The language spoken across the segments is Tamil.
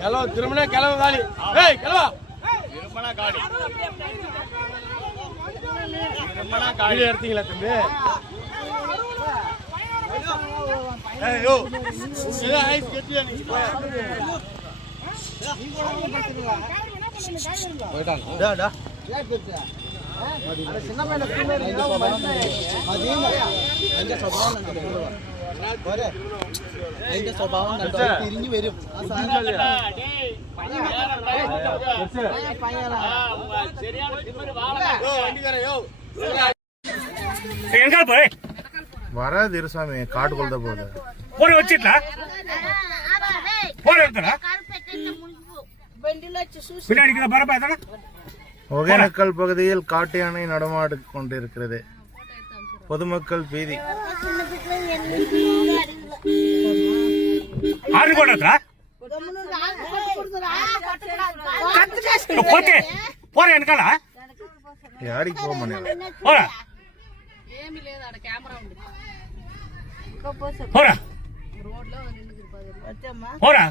கிளவா திரும்பினா கிளவா காலி. ஏய் கிளவா திரும்பினா காலி. வீடியோ எடுத்தீங்களா தம்பி? ஐயோ ஐஸ் கட்டியா நீ போயிட்டாங்க. അതിന്റെ സ്വഭാവം തിരിഞ്ഞു വരും. வராது இருசாமி, காட்டுக்குள்ள தான் போகுது. போற வச்சிட்டா போற எடுத்தா பின்னாடி பரப்பாதானே. ஒகேனக்கல் பகுதியில் காட்டு யானை நடமாடி கொண்டிருக்கிறது. பொதுமக்கள் பீதி. ஆறு போட்டா போச்சே போற எனக்கால யாடிக்கு போக முடியாது. போற పోరా పోరా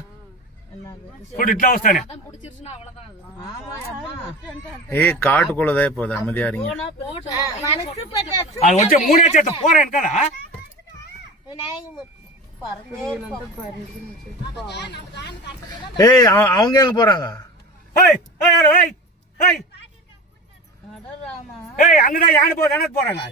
ఇప్పుడు ఇట్లా వస్తానే ఏ కాటుకులదే పోదా அமைதியா இருங்க. அது వచ్చే மூணே చేత పోరా వెనకాల. ஏய் அவங்க எங்க போறாங்க? ஏய் ஏய் ஏய் ஏய் ஏய் அங்கதான் யானை போறாங்க.